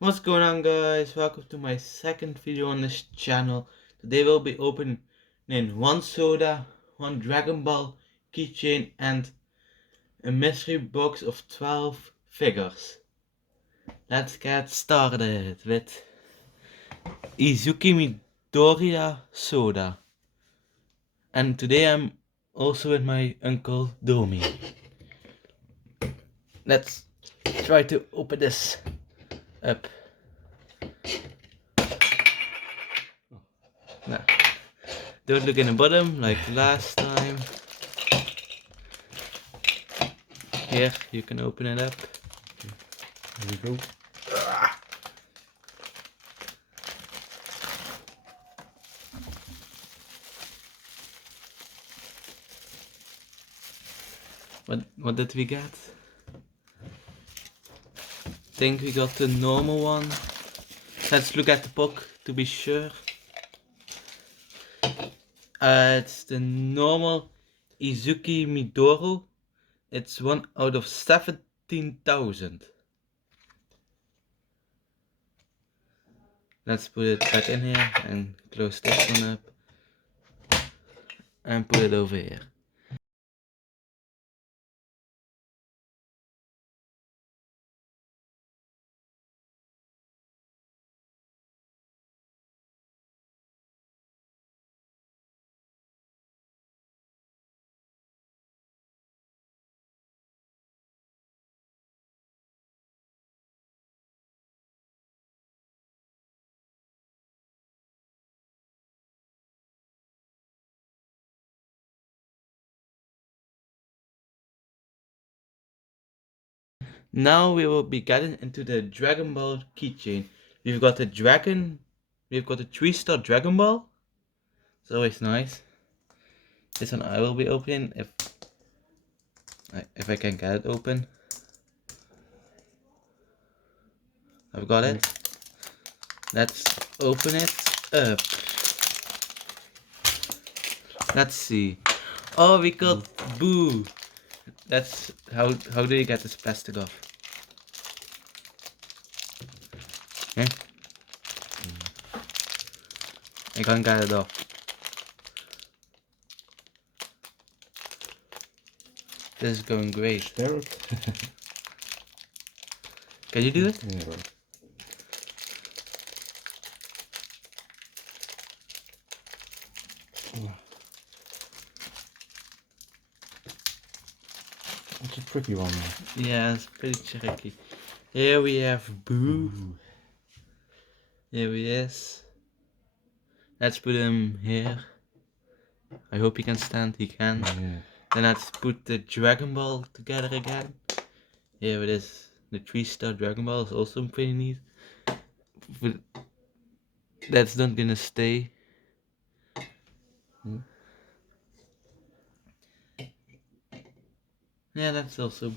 What's going on, guys? Welcome to my second video on this channel. Today we'll be opening one soda, one Dragon Ball keychain and a mystery box of 12 figures. Let's get started with Izuki Midoriya soda. And today I'm also with my uncle Domi. Let's try to open this up. No. Don't look in the bottom like last time. Here, you can open it up. There we go. What did we get? Think we got the normal one. Let's look at the book to be sure. It's the normal Izuki Midoro. It's 1 out of 17,000. Let's put it back in here and close this one up. And put it over here. Now we will be getting into the Dragon Ball keychain. We've got a dragon. We've got a 3-star Dragon Ball. It's always nice. This one I will be opening if I can get it open. I've got it. Let's open it up. Let's see. Oh, we got Boo. That's how do you get this plastic off? Eh? I can't get it off. This is going great. Spare it. Can you do it? Yeah, right. It's a tricky one. Yeah, it's pretty tricky. Here we have Boo. Here he is. Let's put him here. I hope he can stand. He can. Yeah. Then let's put the Dragon Ball together again. Here it is. The 3-star Dragon Ball is also pretty neat. But that's not gonna stay. Yeah, that's also.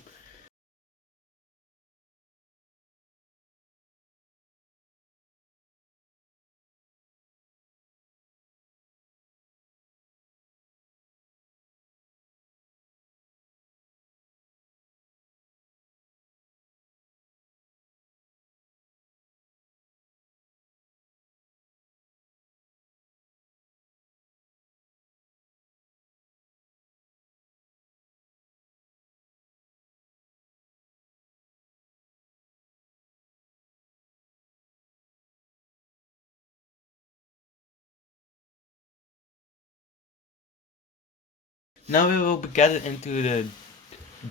Now we will be getting into the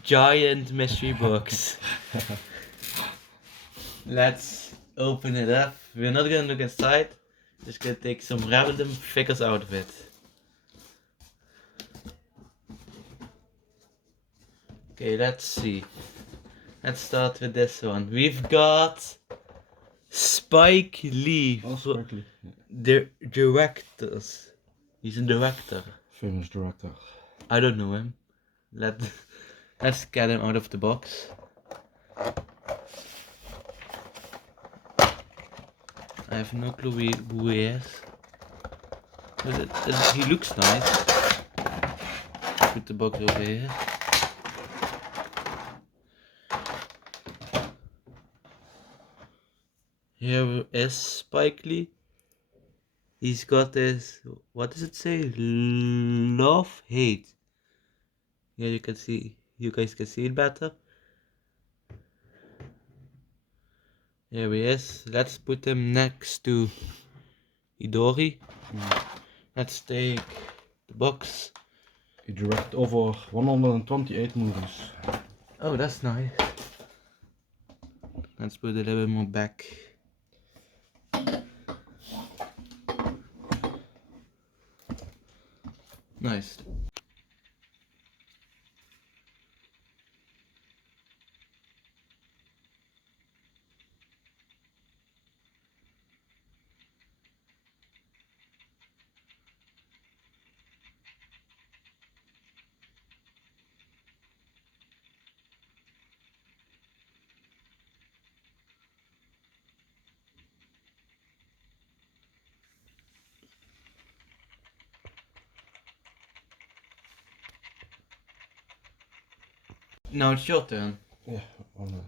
giant mystery box. Let's open it up. We're not gonna look inside. Just gonna take some random figures out of it. Okay, let's see. Let's start with this one. We've got Spike Lee, Oh, Spike Lee. the directors. He's a director. Famous director. I don't know him. Let's get him out of the box. I have no clue who he is. But he looks nice. Put the box over here. Here is Spike Lee. He's got this, what does it say? Love, hate. Yeah, you can see, you guys can see it better. Here he is. Let's put him next to Idori. Let's take the box. He directed over 128 movies. Oh, that's nice. Let's put a little bit more back. Nice. Now it's your turn. Yeah, one minute.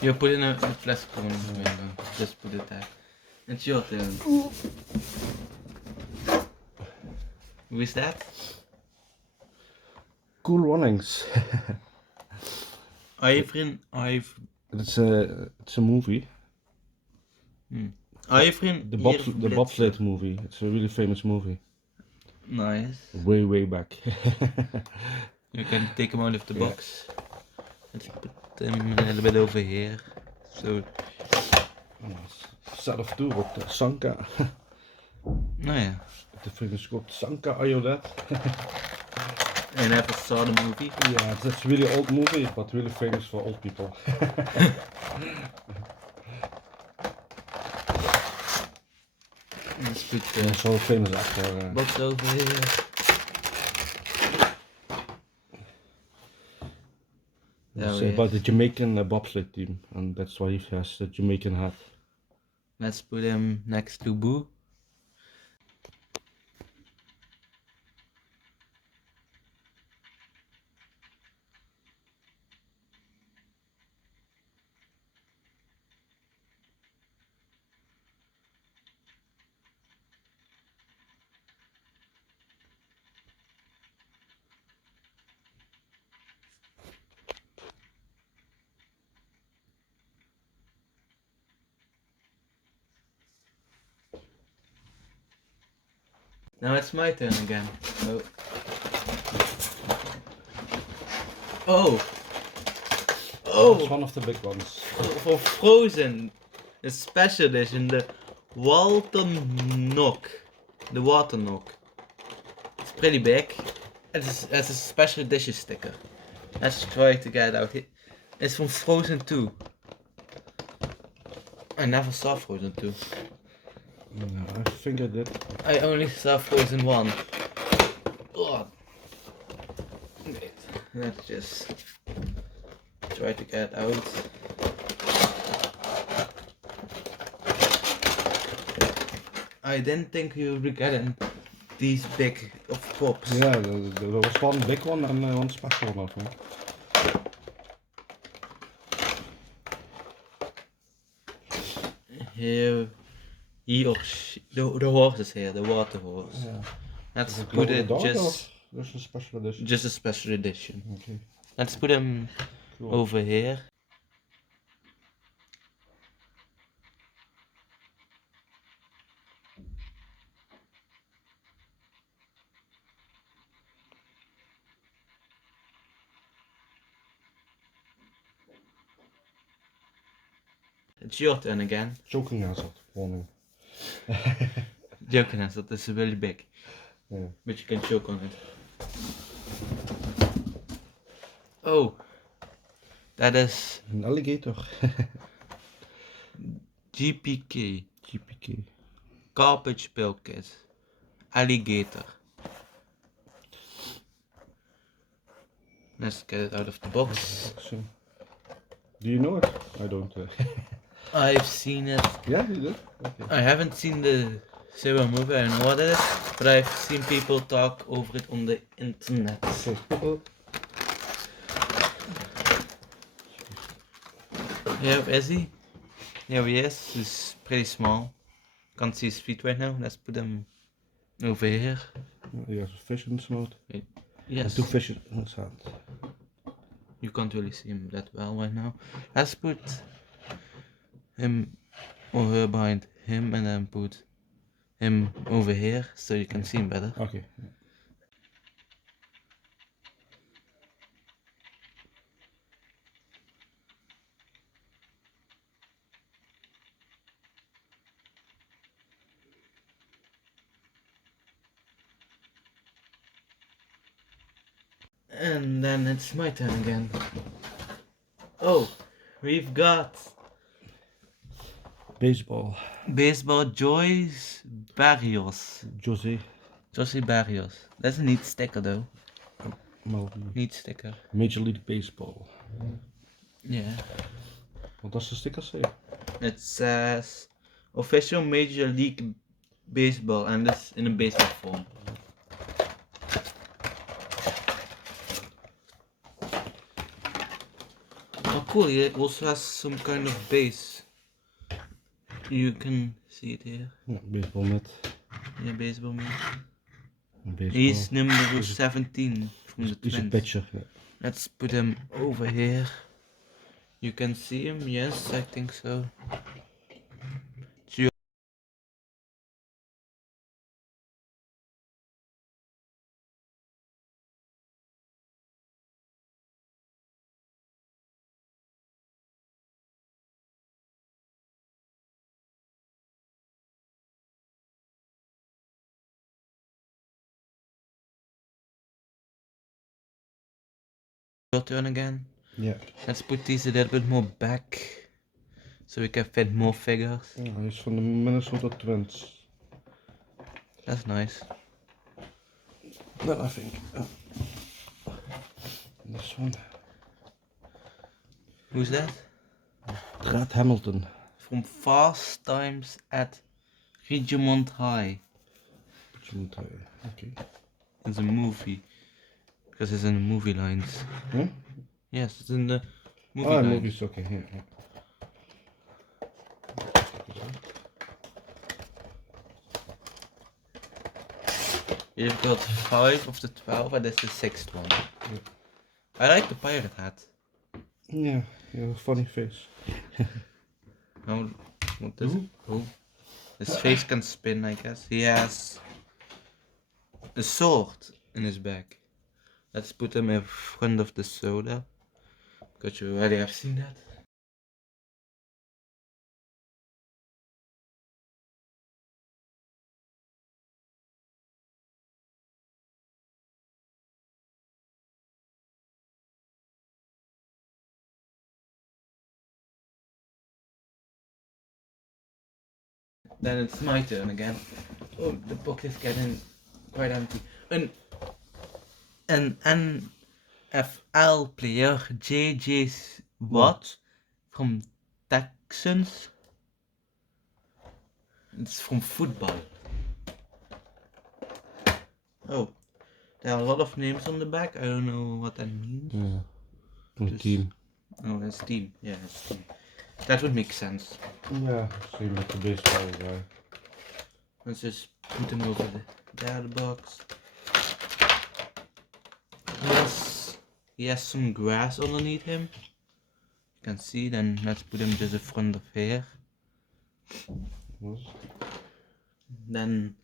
You put in a plastic one. Just put it there. It's your turn. Who is that? Cool Runnings. Ivan. It's a movie. Ivan. The bobsled movie. It's a really famous movie. Nice. Way back. You can take them out of the box. Let's put them a little bit over here. So. Set of two with Sanka. Nou ja. The famous quote, Sanka, are you that? I never saw the movie. Yeah, it's a really old movie, but really famous for old people. Let's put Yeah, so famous actor. box over here. It's about the Jamaican bobsled team, and that's why he has the Jamaican hat. Let's put him next to Boo. Now it's my turn again. Oh. Oh! Oh! It's one of the big ones. For Frozen, the special edition, the Walter Nock. The Water Nock. It's pretty big. It's a special edition sticker. Let's try to get it out. It's from Frozen 2. I never saw Frozen 2. Yeah, I think I did. I only saw Frozen 1. Oh. Wait, let's just try to get out. I didn't think you would be getting these big of pops. Yeah, there was one big one and one special one, I think. Here, he or she, the horse is here, the water horse. Yeah. Let's Is it put Glow in it the Dark just or just a special edition? just a special edition. Okay. Let's put him Cool. over here. It's your turn again. Choking hazard, warning. Joking hazard, this is really big. Yeah. But you can choke on it. Oh, that is An alligator. GPK, GPK. Garbage Pail Kids, alligator. Let's get it out of the box. So, do you know it? I don't. I've seen it. Yeah, you did? Okay. I haven't seen the Zero movie, I know what it is, but I've seen people talk over it on the internet. Here is he. Yeah, he is. He's pretty small. Can't see his feet right now. Let's put them over here. He has a fish in his mouth. Yes. And 2 fish in his hand. You can't really see him that well right now. Let's put him or her behind him and then put him over here so you can see him better. Okay. And then it's my turn again. Oh, we've got Baseball. Joyce Barrios. Jose Barrios. That's a neat sticker though. Neat sticker. Major League Baseball. Yeah. Wat does the sticker say? It says official Major League Baseball and it's in a baseball form. Oh cool, it also has some kind of base. You can see it here. Yeah, baseball mitt. Yeah, baseball mitt. Baseball. He's number 17 from the Twins. He's a pitcher. Yeah. Let's put him over here. You can see him, yes, I think so. Your turn again. Yeah. Let's put these a little bit more back so we can fit more figures. Yeah, he's from the Minnesota Twins. That's nice. Well, I think. This one. Who's that? Brad Hamilton. From Fast Times at Ridgemont High. Okay. It's a movie. Because it's in the movie lines. Hmm? Yes, it's in the movie lines. Movies, okay. Yeah. You've got 5 of the 12 and that's the 6th one. Yeah. I like the pirate hat. Yeah, you have a funny face. What is it? Oh. His face can spin, I guess. He has a sword in his back. Let's put him in front of the soda. Because you already have seen that. Then it's my turn again. Oh, the book is getting quite empty. An NFL player, J.J. Watt, from Texans. It's from football. Oh, there are a lot of names on the back. I don't know what that means. Yeah. From the team. Oh, it's team. Yeah, it's team. That would make sense. Yeah, same with the baseball guy. Let's just put him over the box. He has some grass underneath him. You can see. Then let's put him just in front of here. Then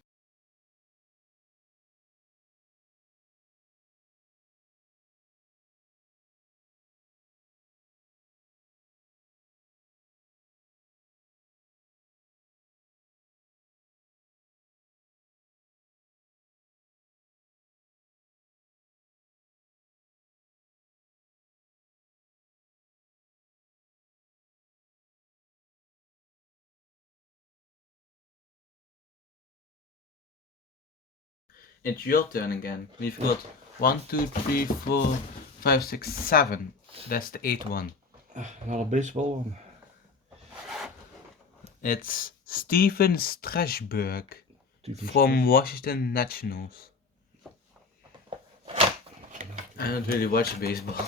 it's your turn again. We've got 1, 2, 3, 4, 5, 6, 7. So that's the 8th one. Another baseball one. It's Steven Strasburg from Washington Nationals. I don't really watch baseball.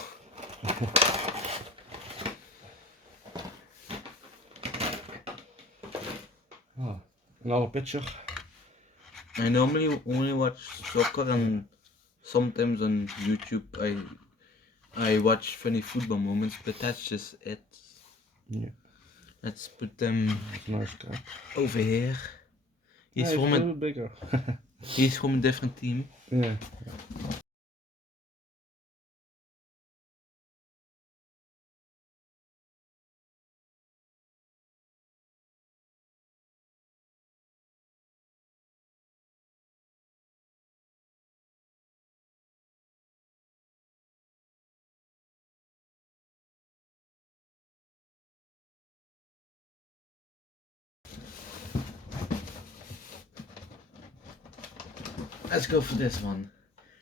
Another picture. I normally only watch soccer, and sometimes on YouTube I watch funny football moments, but that's just it. Yeah. Let's put them Nice guy. over here. He's a from a little bigger. he's from a different team. Yeah. Let's go for this one.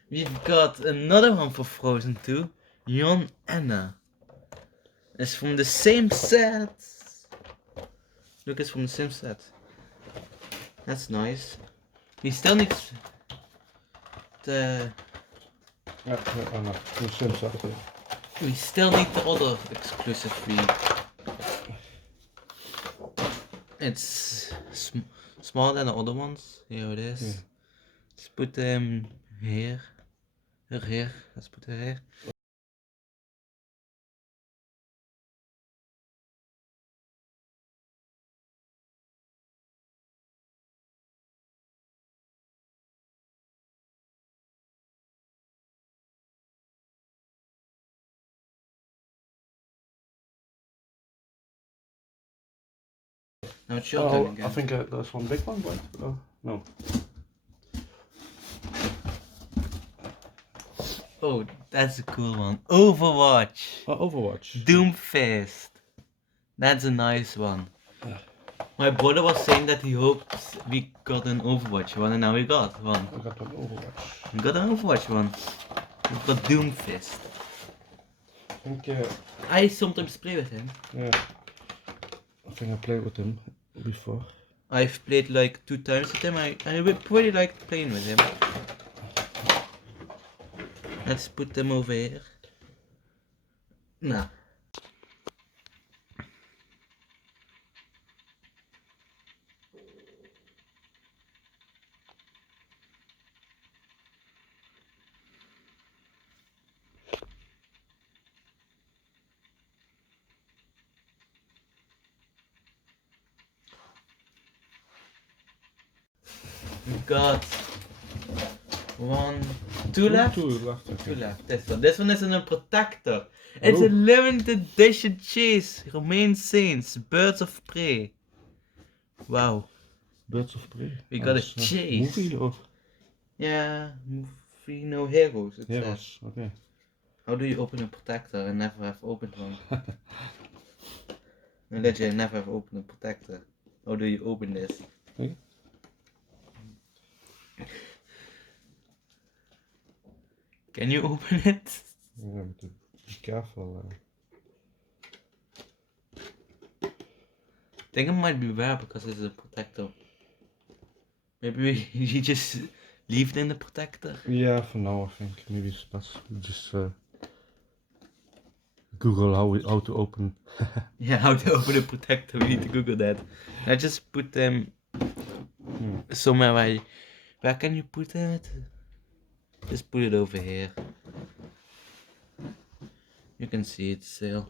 We've got another one for Frozen 2. Jon Anna. It's from the same set. Look, it's from the same set. That's nice. We still need the. The same set. We still need the other exclusive three. It's smaller than the other ones. Here it is. Yeah. Let's put them here. Here. Let's put it here. Now it's your turn again. I think there's one big one, right? No. Oh, that's a cool one. Overwatch. Overwatch. Doomfist. That's a nice one. My brother was saying that he hoped we got an Overwatch one, and now we got one. I got an Overwatch. We got an Overwatch one. We've got Doomfist. I think. I sometimes play with him. Yeah. I think I played with him before. I've played like 2 times with him. I really liked playing with him. Let's put them over here. Nah. We've got 2 left. Two left. Okay. 2 left. This one is in a protector. It's a limited edition chase. Romaine Saints, Birds of Prey. Wow. Birds of Prey. We got a chase. Movie or? Yeah, movie no heroes. It Heroes. says. Okay. How do you open a protector? I never have opened one. No, legit, I never have opened a protector. How do you open this? Okay. Can you open it? You have to be careful. I think it might be rare because it's a protector. Maybe you just leave it in the protector. Yeah, for now I think maybe it's best just Google how to open. Yeah, how to open a protector? We need to Google that. I just put them somewhere. Where can you put it? Just put it over here. You can see it still.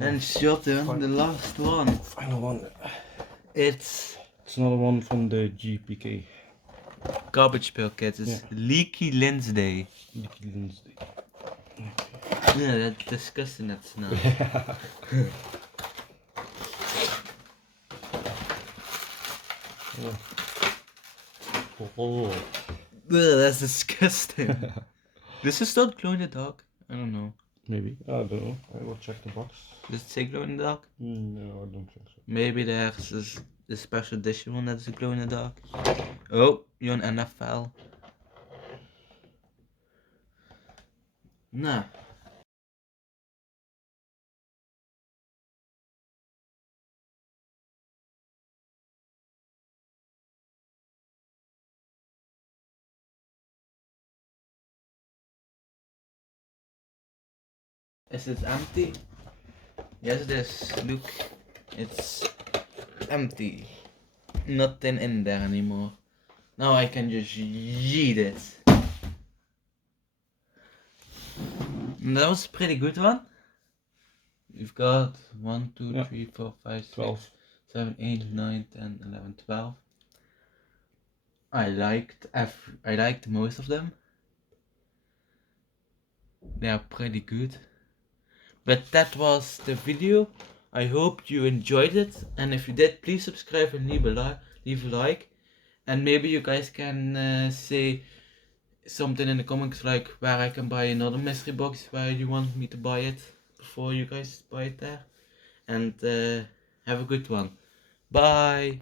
And shot them, the last one. Final one. It's another one from the GPK. Garbage Pail Kids. It's Leaky Lindsay. Leaky Lindsay. Yeah, that's disgusting, that smell. Oh. Ugh, that's disgusting. Does it still glow in the dark? I don't know. Maybe. I don't know. I will check the box. Does it say glow in the dark? No, I don't think so. Maybe there's the special edition one that's a glow in the dark. Oh, you're an NFL. Nou. Is it empty? Yes it is. Look, it's empty. Nothing in there anymore. Now I can just yeet it. And that was a pretty good one. We've got 1, 2, 3, 4, 5, 6, 12. 7, 8, 9, 10, 11, 12. I liked most of them. They are pretty good. But that was the video. I hope you enjoyed it, and if you did, please subscribe and leave a like. And maybe you guys can say something in the comments like where I can buy another mystery box, where you want me to buy it before you guys buy it there. And have a good one. Bye.